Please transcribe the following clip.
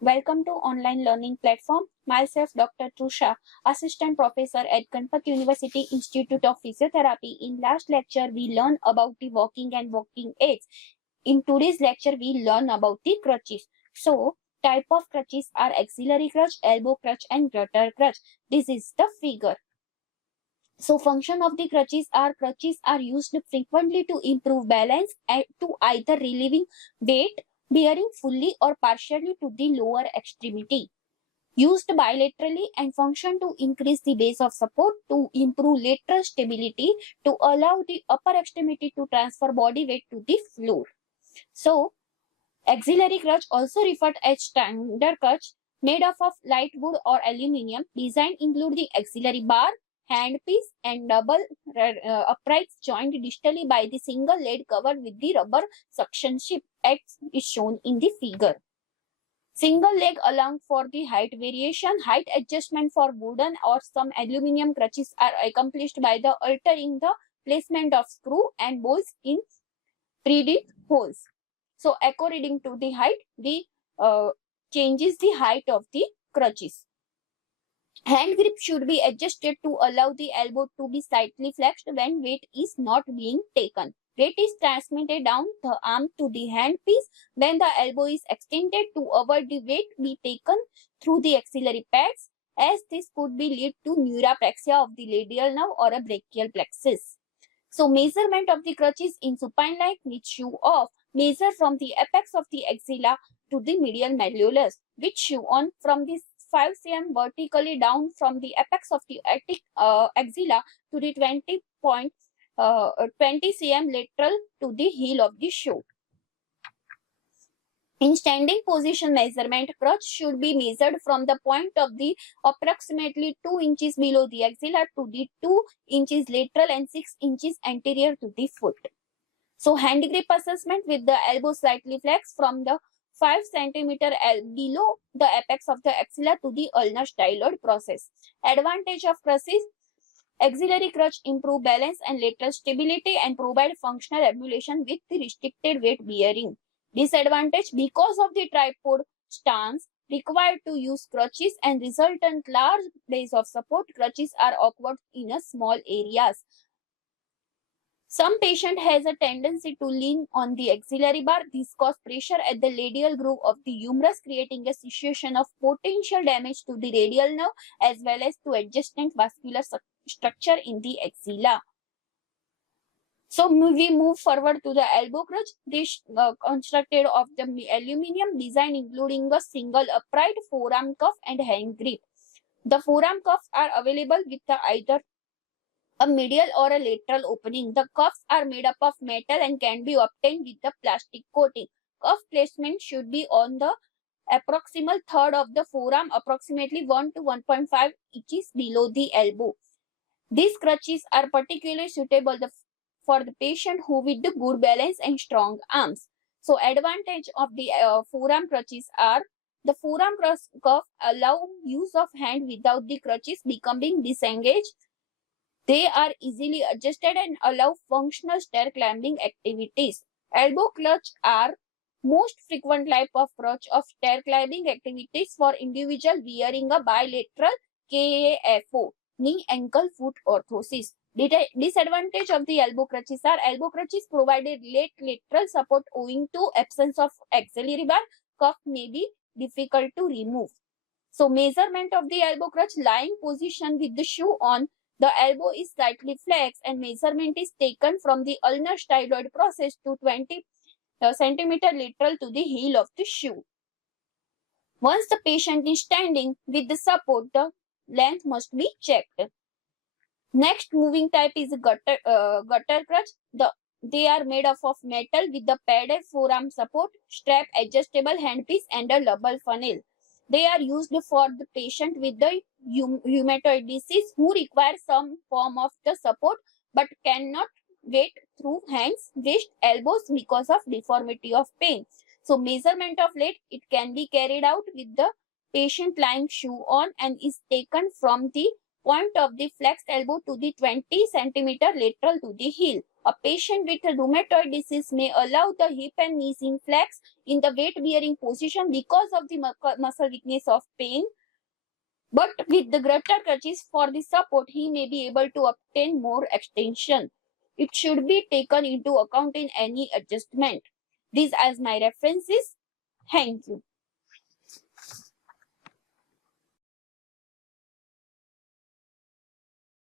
Welcome to online learning platform. Myself, Dr. Trusha, Assistant Professor at Ganpat University Institute of Physiotherapy. In last lecture, we learned about the walking and walking aids. In today's lecture, we learn about the crutches. So, type of crutches are axillary crutch, elbow crutch, and gutter crutch. This is the figure. So, function of the crutches are used frequently to improve balance and to either relieving weight bearing fully or partially to the lower extremity. Used bilaterally and function to increase the base of support, to improve lateral stability, to allow the upper extremity to transfer body weight to the floor. So, auxiliary crutch, also referred as standard crutch, made up of light wood or aluminium. Design include the auxiliary bar, handpiece, and double uprights joined distally by the single lead covered with the rubber suction ship, as is shown in the figure. Single leg along for the height variation. Height adjustment for wooden or some aluminium crutches are accomplished by the altering the placement of screw and bolts in pre-drilled holes. So according to the height, the changes the height of the crutches. Hand grip should be adjusted to allow the elbow to be slightly flexed when weight is not being taken. Weight is transmitted down the arm to the handpiece when the elbow is extended to avoid the weight be taken through the axillary pads, as this could be lead to neurapraxia of the radial nerve or a brachial plexus. So measurement of the crutches in supine leg with shoe off. Measure from the apex of the axilla to the medial malleolus with shoe on from the 5 cm vertically down from the apex of the axilla to the 20 cm lateral to the heel of the shoe. In standing position measurement, crutch should be measured from the point of the approximately 2 inches below the axilla to the 2 inches lateral and 6 inches anterior to the foot. So hand grip assessment with the elbow slightly flexed from the 5 cm below the apex of the axilla to the ulnar styloid process. Advantage of crutches: auxiliary crutch improve balance and lateral stability and provide functional emulation with the restricted weight bearing. Disadvantage: because of the tripod stance required to use crutches and resultant large base of support, crutches are awkward in a small areas. Some patient has a tendency to lean on the axillary bar. This causes pressure at the radial groove of the humerus, creating a situation of potential damage to the radial nerve as well as to adjacent vascular structure in the axilla. So we move forward to the elbow crutch. This constructed of the aluminium design, including a single upright forearm cuff and hand grip. The forearm cuffs are available with either a medial or a lateral opening. The cuffs are made up of metal and can be obtained with the plastic coating. Cuff placement should be on the approximal third of the forearm, approximately 1 to 1.5 inches below the elbow. These crutches are particularly suitable for the patient who with the good balance and strong arms. So advantage of the forearm crutches are: the forearm cuff allow use of hand without the crutches becoming disengaged. They are easily adjusted and allow functional stair climbing activities. Elbow clutch are most frequent type of crutch of stair climbing activities for individual wearing a bilateral KAFO, knee ankle foot orthosis. Disadvantage of the elbow crutches are: elbow crutches provided late lateral support owing to absence of auxiliary bar. Cuff may be difficult to remove. So measurement of the elbow crutch: lying position with the shoe on, the elbow is slightly flexed and measurement is taken from the ulnar styloid process to 20 cm lateral to the heel of the shoe. Once the patient is standing with the support, the length must be checked. Next moving type is gutter crutch. They are made up of metal with the padded forearm support, strap, adjustable handpiece, and a double funnel. They are used for the patient with the rheumatoid disease who require some form of the support but cannot weight through hands, wrist, elbows because of deformity of pain. So measurement of length, it can be carried out with the patient lying shoe on and is taken from the point of the flexed elbow to the 20 centimeter lateral to the heel. A patient with rheumatoid disease may allow the hip and knees in flex in the weight-bearing position because of the muscle weakness of pain. But with the greater crutches for the support, he may be able to obtain more extension. It should be taken into account in any adjustment. These as my references. Thank you.